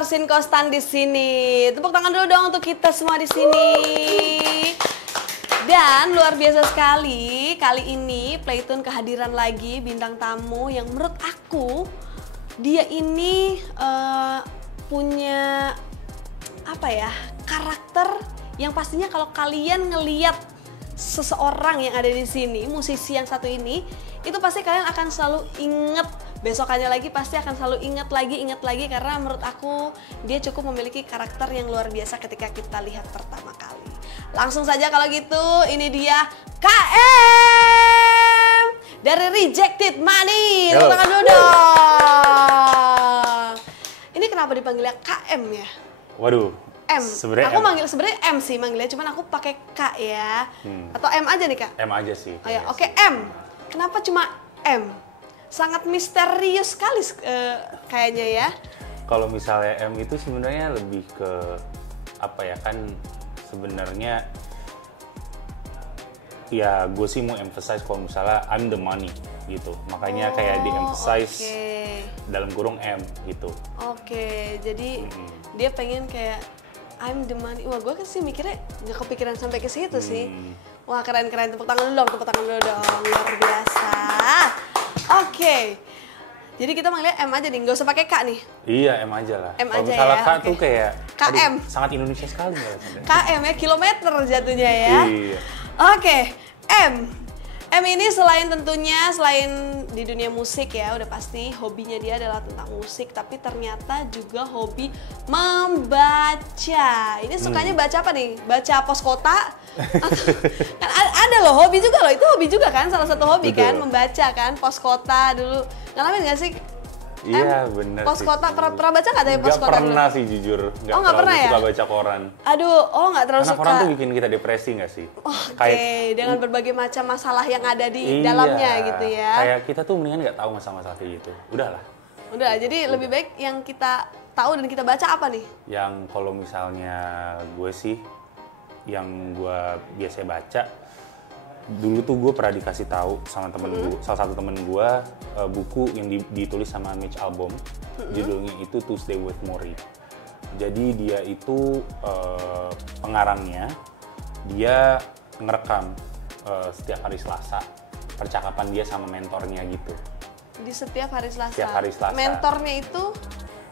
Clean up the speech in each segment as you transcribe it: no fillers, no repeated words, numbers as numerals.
Arsin Kostan di sini. Tepuk tangan dulu dong untuk kita semua di sini. Dan luar biasa sekali, kali ini Playtune kehadiran lagi bintang tamu yang menurut aku dia ini punya apa ya, karakter yang pastinya kalau kalian ngeliat seseorang yang ada di sini, musisi yang satu ini, itu pasti kalian akan selalu inget. Besokannya lagi pasti akan selalu inget lagi karena menurut aku dia cukup memiliki karakter yang luar biasa ketika kita lihat pertama kali. Langsung saja kalau gitu, ini dia KM dari Rejected Money. Tepuk tangan dulu dong. Ini kenapa dipanggilnya KM ya? Waduh. M. Sebenarnya aku manggil sebenarnya M sih manggilnya, cuman aku pakai K ya. Atau M aja nih Kak? M aja sih. Oh ya, oke M. Kenapa cuma M? Sangat misterius sekali kayaknya ya. Kalau misalnya M itu sebenarnya lebih ke apa ya, kan sebenarnya ya gue sih mau emphasize kalau misalnya I'm the money gitu. Makanya kayak di-emphasize dalam kurung M gitu. Oke, jadi dia pengen kayak I'm the money. Wah, gue sih mikirnya nggak kepikiran sampai ke situ sih. Wah, keren-keren. Tepuk tangan dulu dong. Luar biasa. Oke. Jadi kita manggilnya M aja nih, nggak usah pakai K nih. Iya, M aja lah. M kalau aja misalnya ya. K tuh kayak KM. Sangat Indonesia sekali nggak? KM ya, kilometer jatuhnya ya. Iya. Oke, M. M ini selain di dunia musik ya, udah pasti hobinya dia adalah tentang musik, tapi ternyata juga hobi membaca. Ini sukanya baca apa nih? Baca pos kota? Kan ada loh, hobi juga loh, itu hobi juga kan, salah satu hobi. Betul. Kan, membaca kan, pos kota dulu. Ngalamin gak sih? Iya bener pos sih. kota, pernah baca gak dari pos kota? Gak pernah sih jujur, nggak pernah ya? Suka baca koran. Aduh, gak terlalu karena suka. koran tuh bikin kita depresi gak sih? Oke, dengan berbagai macam masalah yang ada di dalamnya gitu ya. Kayak kita tuh mendingan gak tahu masalah-masalah kayak gitu, udahlah. Udah, jadi lebih baik yang kita tahu dan kita baca apa nih? Yang kalau misalnya gue sih, yang gue biasa baca, dulu tuh gue pernah dikasih tahu sama temen gue, salah satu temen gue, buku yang ditulis sama Mitch Albom, judulnya itu Tuesday with Morrie. Jadi dia itu pengarangnya, dia ngerekam setiap hari Selasa percakapan dia sama mentornya gitu. Di setiap hari Selasa? Setiap hari Selasa. Mentornya itu?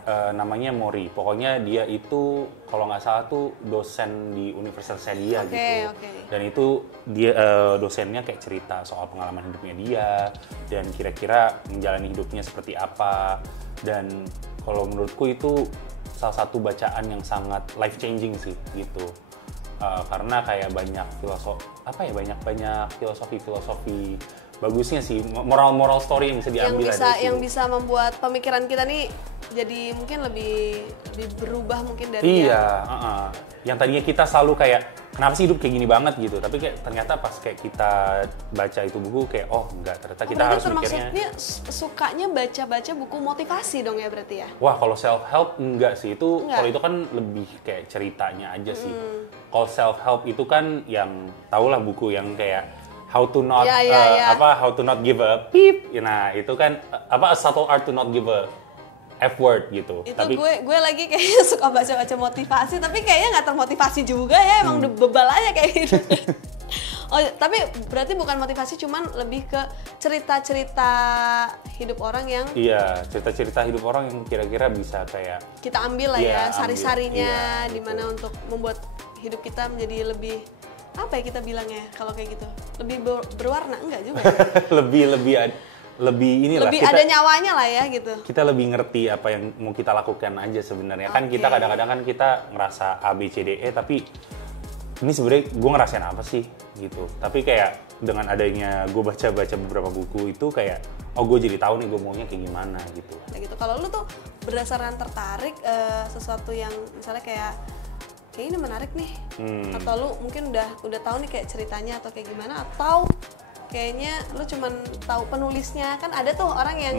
Namanya Morrie, pokoknya dia itu kalau nggak salah tuh dosen di universitasnya dia gitu. Dan itu dia dosennya kayak cerita soal pengalaman hidupnya dia dan kira-kira menjalani hidupnya seperti apa. Dan kalau menurutku itu salah satu bacaan yang sangat life changing sih gitu. Karena kayak banyak filosofi bagusnya sih, moral story yang bisa diambil yang bisa membuat pemikiran kita nih jadi mungkin lebih berubah mungkin dari yang tadinya kita selalu kayak kenapa sih hidup kayak gini banget gitu, tapi kayak ternyata pas kayak kita baca itu buku kayak enggak, ternyata kita harus mikirnya. Maksudnya sukanya baca buku motivasi dong ya berarti ya? Wah, kalau self help enggak sih, itu kalau itu kan lebih kayak ceritanya aja sih. Kalau self help itu kan yang tahulah buku yang kayak how to not give a peep. Nah, itu kan a subtle art to not give a F word gitu. Itu tapi gue lagi kayaknya suka baca-baca motivasi, tapi kayaknya nggak termotivasi juga ya, emang bebal aja kayak gitu. Oh, tapi berarti bukan motivasi, cuman lebih ke cerita-cerita hidup orang yang cerita-cerita hidup orang yang kira-kira bisa kayak kita ambil lah ya, sari-sarinya dimana untuk membuat hidup kita menjadi lebih apa ya kita bilangnya kalau kayak gitu, lebih berwarna enggak juga ya? lebih ada nyawanya lah ya gitu. Kita lebih ngerti apa yang mau kita lakukan aja sebenarnya. Kan kita kadang-kadang kan kita ngerasa A B C D E, tapi ini sebenarnya gue ngerasain apa sih gitu. Tapi kayak dengan adanya gue baca beberapa buku itu kayak gue jadi tahu nih gue maunya kayak gimana gitu. Nah gitu. Kalau lu tuh berdasarkan tertarik sesuatu yang misalnya kayak ini menarik nih, atau lu mungkin udah tahu nih kayak ceritanya atau kayak gimana, atau kayaknya lu cuman tahu penulisnya. Kan ada tuh orang yang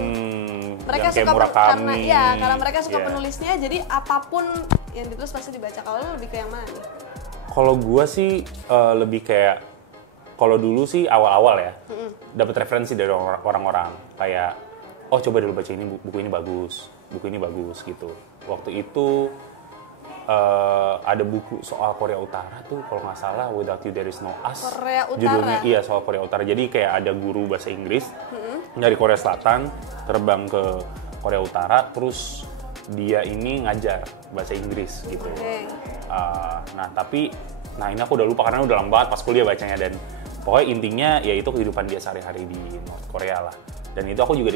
mereka suka karena mereka suka penulisnya, jadi apapun yang ditulis pasti dibaca. Kalau lu lebih ke yang mana nih? Kalau gua sih lebih kayak, kalau dulu sih awal-awal ya dapat referensi dari orang-orang kayak coba dulu baca ini, buku ini bagus. buku ini bagus gitu. Waktu itu ada buku soal Korea Utara tuh kalau nggak salah, Without You There Is No Us. Korea Utara. Judulnya iya soal Korea Utara. Jadi kayak ada guru bahasa Inggris dari Korea Selatan terbang ke Korea Utara, terus dia ini ngajar bahasa Inggris gitu. Okay. Nah ini aku udah lupa karena udah lama banget pas kuliah bacanya, dan pokoknya intinya ya itu kehidupan dia sehari-hari di North Korea lah. Dan itu aku juga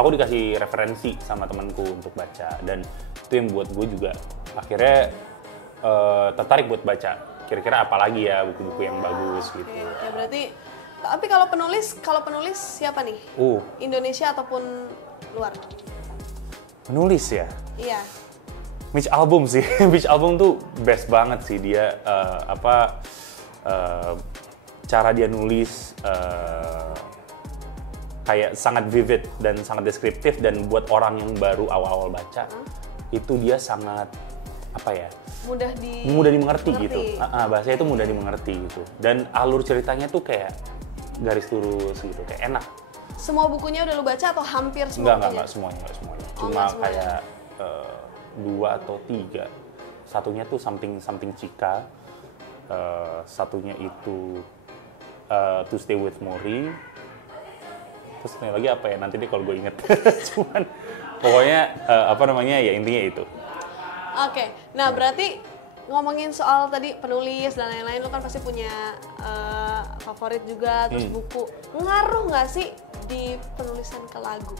aku dikasih referensi sama temanku untuk baca, dan itu yang buat gue juga akhirnya tertarik buat baca. Kira-kira apa lagi ya buku-buku yang bagus gitu. Oke, berarti tapi kalau penulis siapa nih? Indonesia ataupun luar? Penulis ya? Iya. Mitch Albom sih. Mitch Albom tuh best banget sih dia cara dia nulis kayak sangat vivid dan sangat deskriptif, dan buat orang yang baru awal-awal baca itu dia sangat mudah dimengerti gitu. Bahasanya itu mudah dimengerti gitu, dan alur ceritanya tuh kayak garis lurus gitu, kayak enak. Semua bukunya udah lu baca atau hampir semua? Enggak semuanya. Cuma kayak 2 atau 3. Satunya tuh something Chika, satunya itu To Stay With Mori. Terus lagi apa ya, nanti deh kalau gue inget. Cuman pokoknya ya intinya itu. Oke, nah berarti ngomongin soal tadi penulis dan lain-lain, lu kan pasti punya favorit juga, terus buku. Ngaruh nggak sih di penulisan ke lagu?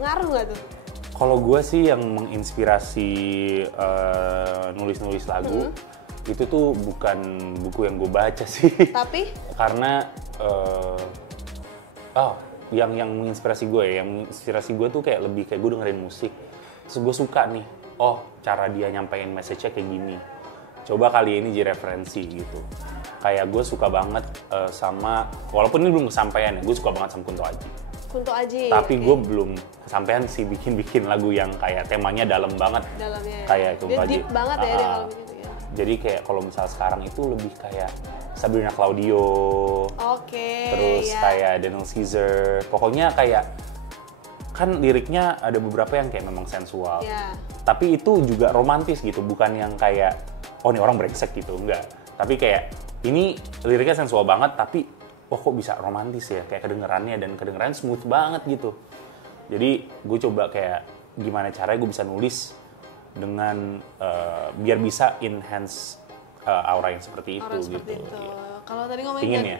Ngaruh nggak tuh? Kalau gue sih yang menginspirasi nulis-nulis lagu, itu tuh bukan buku yang gue baca sih. Tapi? Karena yang menginspirasi gue ya, yang menginspirasi gue tuh kayak lebih kayak gue dengerin musik, terus gue suka nih, cara dia nyampein message-nya kayak gini, coba kali ini jadi referensi gitu. Kayak gue suka banget sama, walaupun ini belum kesampaian ya, gue suka banget sama Kunto Aji. Tapi gue belum kesampaian sih bikin lagu yang kayak temanya dalam banget. Dalamnya ya. Kayak Kunto Aji. Deep banget ya dia kalau begitu ya. Jadi kayak kalau misalnya sekarang itu lebih kayak Sabrina Claudio. Terus kayak Daniel Caesar. Pokoknya kayak kan liriknya ada beberapa yang kayak memang sensual. Tapi itu juga romantis gitu, bukan yang kayak ini orang brengsek gitu, enggak. Tapi kayak ini liriknya sensual banget, tapi kok bisa romantis ya, kayak kedengerannya smooth banget gitu. Jadi gue coba kayak gimana caranya gue bisa nulis dengan biar bisa enhance aura yang seperti itu gitu. Kalau tadi ngomongin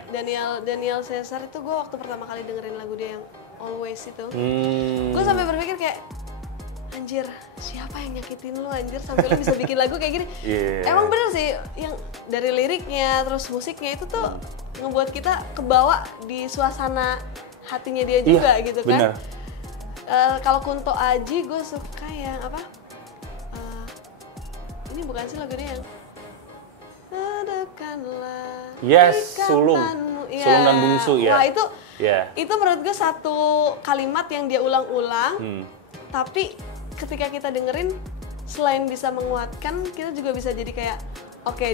Daniel Caesar itu, gue waktu pertama kali dengerin lagu dia yang Always itu, gue sampai berpikir kayak, anjir, siapa yang nyakitin lu anjir sampai lu bisa bikin lagu kayak gini. Emang bener sih, yang dari liriknya terus musiknya itu tuh ngebuat kita kebawa di suasana hatinya dia juga gitu kan. Kalau Kunto Aji gue suka yang ini bukan sih lagunya yang Sedekatlah Sulung dan Bungsu ya. Wah itu menurut gue satu kalimat yang dia ulang-ulang, tapi ketika kita dengerin selain bisa menguatkan, kita juga bisa jadi kayak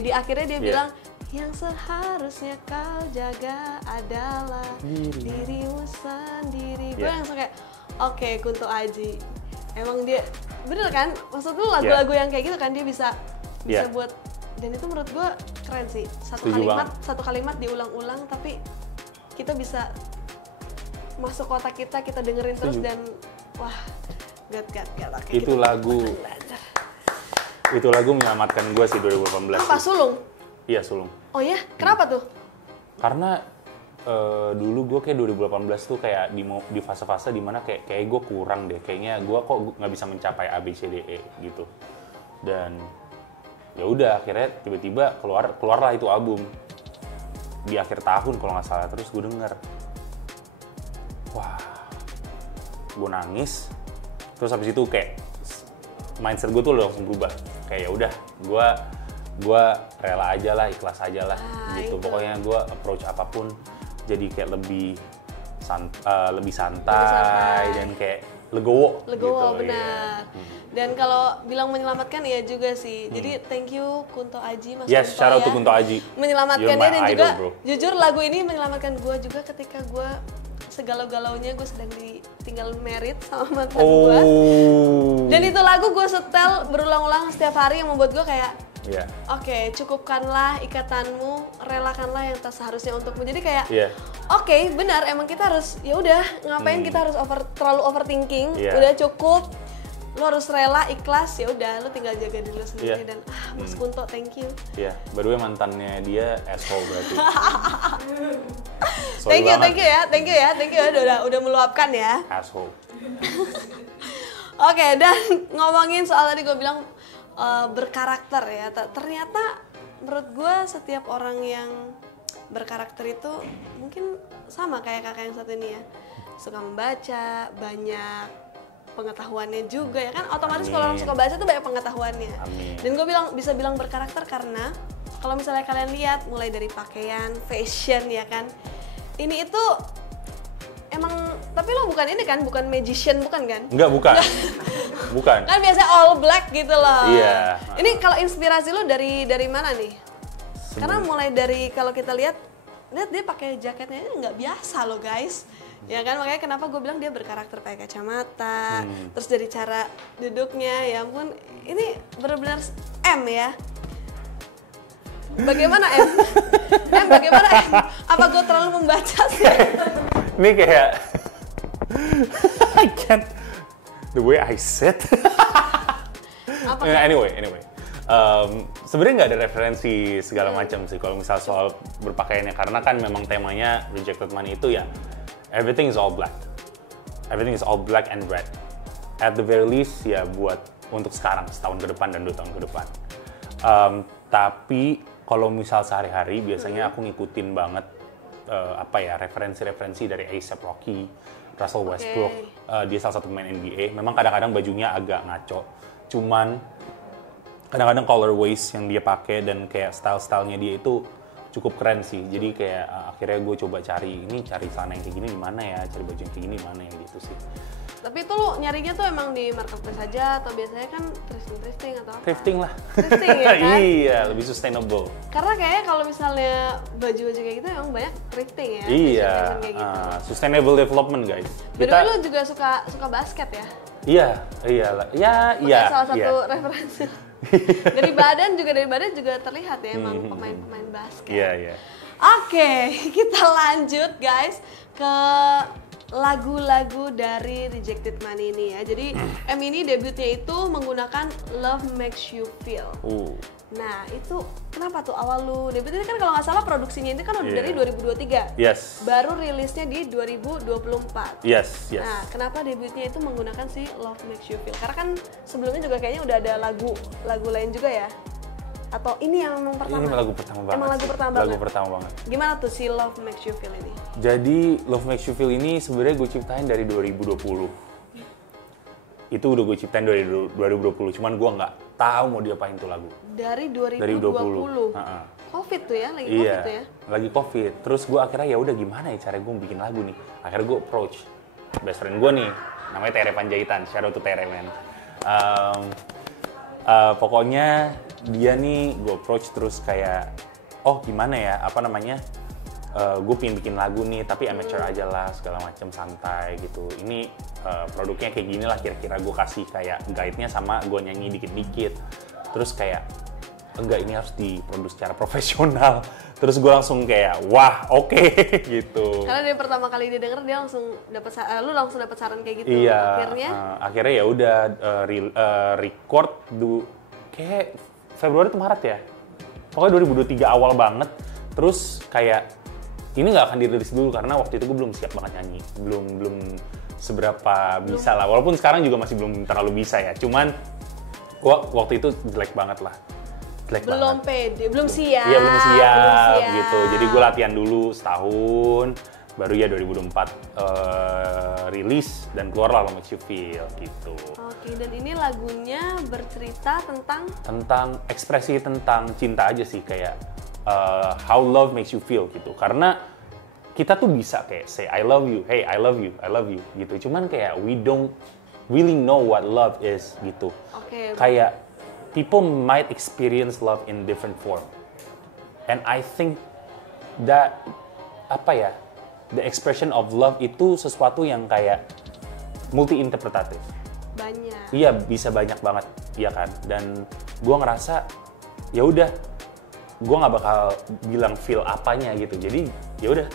di akhirnya dia bilang yang seharusnya kau jaga adalah dirimu sendiri. Gue langsung kayak Kunto Aji emang dia bener kan, maksud lu lagu-lagu yang kayak gitu kan dia bisa buat, dan itu menurut gue keren sih. Satu kalimat diulang-ulang tapi kita bisa masuk otak kita dengerin terus, dan wah itu lagu menyelamatkan gue sih 2018. Apa Sulung? Iya, Sulung. Oh ya, kenapa tuh? Karena dulu gue kayak 2018 tuh kayak di fase-fase dimana kayak gue kurang deh, kayaknya gue kok nggak bisa mencapai ABCDE gitu. Dan ya udah akhirnya tiba-tiba keluarlah itu album di akhir tahun kalau nggak salah, terus gue denger, wah, gue nangis. Terus habis itu kayak mindset gue tuh langsung berubah, kayak ya udah gue rela aja lah, ikhlas aja lah gitu. Pokoknya gue approach apapun jadi kayak lebih santai dan kayak legowo gitu, benar. Dan kalau bilang menyelamatkan ya juga sih. Jadi thank you Kunto Aji, Mas Kunto shout out to Kunto Aji. Menyelamatkan dia, dan juga jujur lagu ini menyelamatkan gue juga ketika gue segalau-galaunya gue sedang ditinggal married sama mantan gue. Dan itu lagu gue setel berulang-ulang setiap hari yang membuat gue kayak Oke, cukupkanlah ikatanmu, relakanlah yang tak seharusnya untukmu. Jadi kayak oke, benar emang kita harus ya udah ngapain kita harus terlalu overthinking. Udah cukup. Lo harus rela, ikhlas, ya udah lo tinggal jaga diri lo sendiri dan Mas Kunto, thank you. Iya, by the way mantannya dia asshole berarti. Thank you ya, udah meluapkan ya. Asshole. Oke, dan ngomongin soal tadi gue bilang berkarakter ya, ternyata menurut gue setiap orang yang berkarakter itu mungkin sama kayak kakak yang satu ini ya, suka membaca, banyak pengetahuannya juga ya kan, otomatis kalau orang suka baca tuh banyak pengetahuannya. Dan gue bisa bilang berkarakter karena kalau misalnya kalian lihat mulai dari pakaian, fashion ya kan, ini itu emang, tapi lo bukan ini kan, bukan magician bukan kan? Enggak, bukan. Bukan. Kan biasanya all black gitu loh. Iya. Ini kalau inspirasi lo dari mana nih? Karena mulai dari kalau kita lihat dia pakai jaketnya ini nggak biasa loh guys. Ya kan, makanya kenapa gue bilang dia berkarakter pakai kacamata, terus dari cara duduknya, ya ampun, ini benar-benar M ya. Bagaimana M? Bagaimana M? Apa gue terlalu membaca sih? Ini kayak I can't the way I sit. Anyway. Sebenarnya nggak ada referensi segala macam sih kalau misal soal berpakaiannya, karena kan memang temanya Rejected Money itu ya everything is all black. Everything is all black and red. At the very least ya buat untuk sekarang, setahun ke depan dan 2 tahun ke depan. Tapi kalau misal sehari-hari biasanya aku ngikutin banget referensi-referensi dari A$AP Rocky, Russell Westbrook. Dia salah satu pemain NBA. Memang kadang-kadang bajunya agak ngaco. Cuman kadang-kadang colorways yang dia pakai dan kayak style-stylenya dia itu cukup keren sih. Jadi kayak akhirnya gue coba cari celana yang kayak gini di mana ya, cari baju yang kayak gini di mana ya gitu sih. Tapi itu lo nyarinya tuh emang di marketplace aja atau biasanya kan thrifting atau apa? Thrifting lah. Thrifting ya kan? Iya, lebih sustainable. Karena kayaknya kalau misalnya baju-baju kayak gitu emang banyak thrifting ya. Iya, kayak gitu. Sustainable development guys. By lo juga suka basket ya? Iya. Salah satu referensi. dari badan juga terlihat ya emang pemain basket. Iya. Oke, kita lanjut guys ke lagu-lagu dari Rejected Money ini ya. Jadi M ini debutnya itu menggunakan Love Makes You Feel. Nah itu kenapa tuh awal lu debut ini kan kalau nggak salah produksinya itu kan udah dari 2023. Yes. Baru rilisnya di 2024. Yes. Nah kenapa debutnya itu menggunakan si Love Makes You Feel? Karena kan sebelumnya juga kayaknya udah ada lagu lain juga ya. Atau ini yang memang pertama? Ini lagu pertama banget. Emang lagu pertama banget. Lagu pertama banget. Gimana tuh si Love Makes You Feel ini? Jadi Love Makes You Feel ini sebenarnya gue ciptain dari 2020. Itu udah gue ciptain dari 2020, cuman gue nggak tahu mau diapain tuh lagu. Dari 2020? Covid tuh ya, lagi Covid tuh ya? Lagi Covid. Terus gue akhirnya ya udah gimana ya cara gue bikin lagu nih. Akhirnya gue approach best friend gue nih, namanya Tere Panjaitan. Shout out to Tere, man. Pokoknya dia nih gue approach terus kayak, oh gimana ya, gue pengen bikin lagu nih tapi amateur aja lah, segala macam, santai gitu. Ini produknya kayak gini lah kira-kira, gue kasih kayak guide-nya sama gue nyanyi dikit-dikit. Terus kayak, enggak, ini harus diproduksi secara profesional. Terus gue langsung kayak, wah oke, gitu. Karena dari pertama kali dia denger, dia langsung lu langsung dapat saran kayak gitu. Iya, akhirnya ya udah record kayak Februari atau Maret ya. Pokoknya 2023 awal banget. Terus kayak ini nggak akan dirilis dulu karena waktu itu gue belum siap banget nyanyi, belum seberapa bisa lah. Walaupun sekarang juga masih belum terlalu bisa ya. Cuman waktu itu jelek banget lah. Belum pede, belum siap. Iya belum siap gitu. Jadi gue latihan dulu setahun, baru ya 2024 rilis dan keluarlah Love Makes You Feel gitu. Oke, dan ini lagunya bercerita tentang ekspresi tentang cinta aja sih, kayak how love makes you feel gitu. Karena kita tuh bisa kayak say I love you, hey I love you gitu. Cuman kayak we don't really know what love is gitu. Oke. Kayak people might experience love in different form. And I think that the expression of love itu sesuatu yang kayak multi interpretatif. Banyak. Iya, bisa banyak banget, iya kan. Dan gue ngerasa ya udah, gue nggak bakal bilang feel apanya gitu. Jadi ya udah,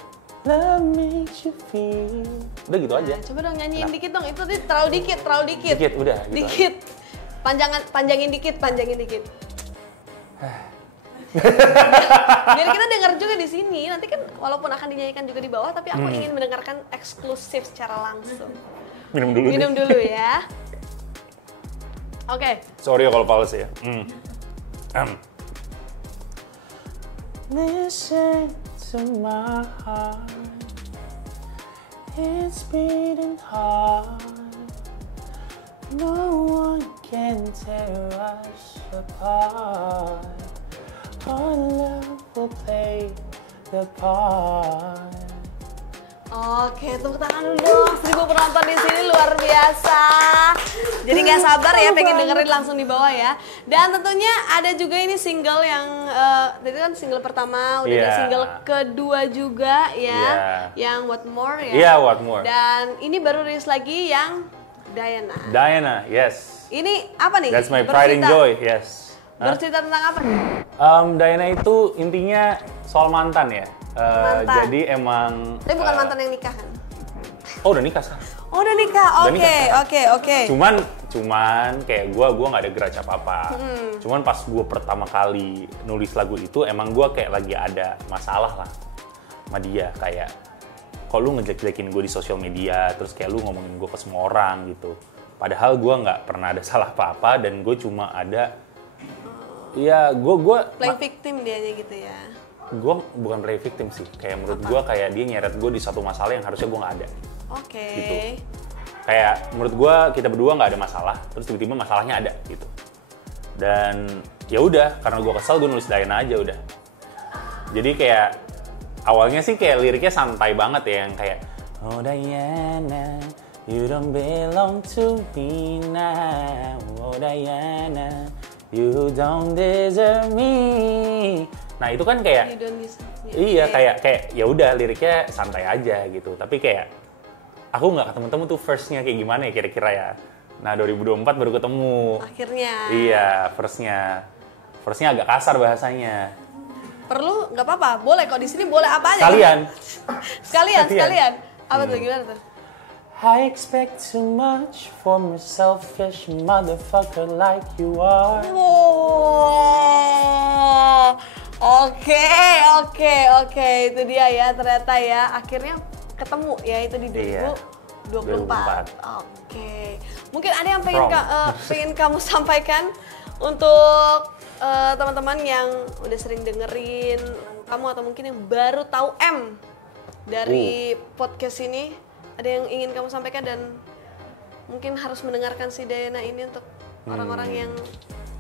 love makes you feel, udah gitu aja. Coba dong nyanyiin dikit dong, itu terlalu dikit. Dikit, udah gitu dikit. Panjangin dikit. Biar kita dengar juga di sini. Nanti kan walaupun akan dinyanyikan juga di bawah, tapi aku ingin mendengarkan eksklusif secara langsung. Minum dulu ya. Oke. Sorry ya kalau fals ya. Listen to my heart, it's beating hard. No one can tear us apart. Our love will play the part. Oke, tepuk tangan dulu dong. 1000 penonton di sini luar biasa. Jadi nggak sabar ya pengen dengerin langsung di bawah ya. Dan tentunya ada juga ini single yang tadi kan single pertama, udah ada single kedua juga ya, yang What More ya. Iya, What More. Dan ini baru rilis lagi yang Diana. Diana, yes. Ini apa nih? That's my pride and joy, yes. Bercerita tentang apa? Diana itu intinya soal mantan ya. Mantan. Jadi emang. Tapi bukan mantan yang nikah kan? Oh, udah nikah sekarang. Oh, udah nikah. Oke. Cuman kayak gue nggak ada geracap apa. Cuman pas gue pertama kali nulis lagu itu emang gue kayak lagi ada masalah lah sama dia, kayak kok lu ngejelek-jelekin gue di sosial media, terus kayak lu ngomongin gue ke semua orang gitu. Padahal gue nggak pernah ada salah apa-apa dan gue cuma ada ya gue playing victim dianya gitu ya. Gue bukan play victim sih, kayak menurut gue kayak dia nyeret gue di satu masalah yang harusnya gue nggak ada. Oke. Gitu. Kayak menurut gue kita berdua nggak ada masalah, terus tiba-tiba masalahnya ada gitu. Dan ya udah, karena gue kesel gue nulis Diana aja udah. Jadi kayak awalnya sih kayak liriknya santai banget ya, yang kayak oh Diana, you don't belong to me now. Oh Diana, you don't deserve me. Nah itu kan kayak iya kayak ya udah liriknya santai aja gitu, tapi kayak aku nggak ketemu tuh first-nya kayak gimana ya kira-kira ya. Nah 2024 baru ketemu akhirnya. Iya, first-nya agak kasar bahasanya. Perlu nggak apa-apa, boleh kok di sini boleh apa aja. Sekalian. Apa tuh, gimana tuh? I expect too much from a selfish motherfucker like you are. Oke, itu dia ya, ternyata ya akhirnya ketemu ya itu di 2024. Oke. Mungkin ada yang pengen kamu sampaikan untuk teman-teman yang udah sering dengerin kamu atau mungkin yang baru tahu M dari podcast ini, ada yang ingin kamu sampaikan dan mungkin harus mendengarkan si Diana ini untuk orang-orang yang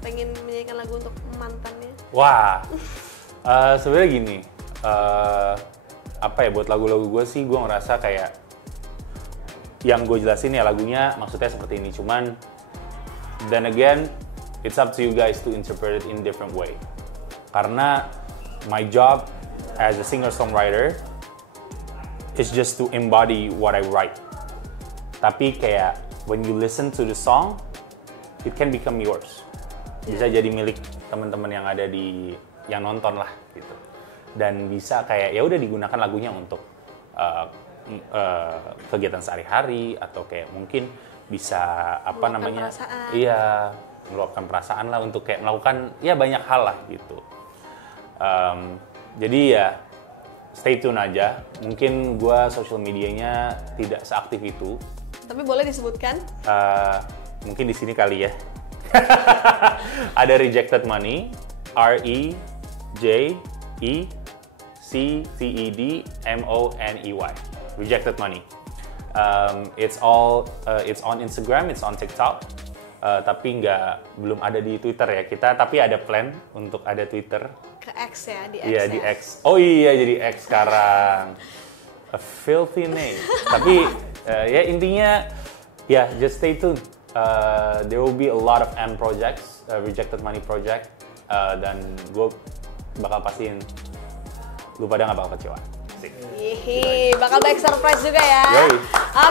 pengen menyanyikan lagu untuk mantannya? Wah, sebenarnya gini, apa ya, buat lagu-lagu gue sih gue ngerasa kayak yang gue jelasin ya lagunya maksudnya seperti ini, cuman then again it's up to you guys to interpret it in different way. Karena my job as a singer-songwriter is just to embody what I write. Tapi kayak when you listen to the song, it can become yours. Bisa jadi milik teman-teman yang ada yang nonton lah gitu. Dan bisa kayak ya udah digunakan lagunya untuk kegiatan sehari-hari atau kayak mungkin bisa apa namanya? Perasaan. Iya, meluapkan perasaan lah untuk kayak melakukan ya banyak hal lah gitu. Jadi ya stay tune aja. Mungkin gue social medianya tidak seaktif itu. Tapi boleh disebutkan? Mungkin di sini kali ya. Ada Rejected Money, REJECTEDMONEY, Rejected Money. It's on Instagram, it's on TikTok. Tapi belum ada di Twitter ya kita, tapi ada plan untuk ada Twitter. Ke X ya, di X. Iya, di X. Oh iya, jadi X sekarang. A filthy name. Tapi ya intinya ya just stay tuned. There will be a lot of M projects, Rejected Money project, dan gue bakal pastiin lu pada nggak bakal kecewa. Hihi, bakal baik surprise juga ya. Yoi.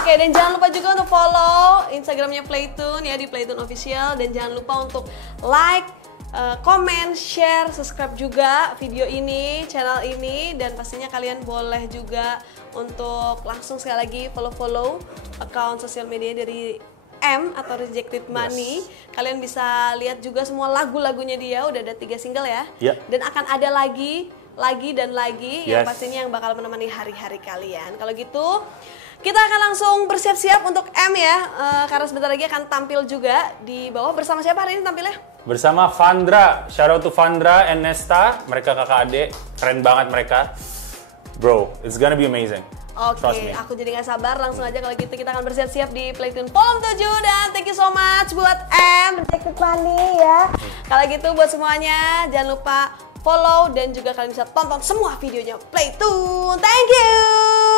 Oke, dan jangan lupa juga untuk follow Instagramnya Playtune ya, di Playtune Official. Dan jangan lupa untuk like, komen, share, subscribe juga video ini, channel ini. Dan pastinya kalian boleh juga untuk langsung sekali lagi follow account sosial media dari M atau Rejected Money. Kalian bisa lihat juga semua lagu-lagunya dia, udah ada 3 single ya. Dan akan ada lagi dan lagi yang pastinya yang bakal menemani hari-hari kalian. Kalau gitu kita akan langsung bersiap-siap untuk M ya, karena sebentar lagi akan tampil juga di bawah. Bersama siapa hari ini tampilnya? Bersama Vandra, shout out to Vandra and Nesta, mereka kakak adik, keren banget mereka. Bro, it's gonna be amazing. Oke, aku jadi gak sabar, langsung aja kalau gitu kita akan bersiap-siap di Playtune Volume 7. Dan thank you so much buat M, Rejected Money ya. Kalau gitu buat semuanya, jangan lupa follow dan juga kalian bisa tonton semua videonya Playtune. Thank you!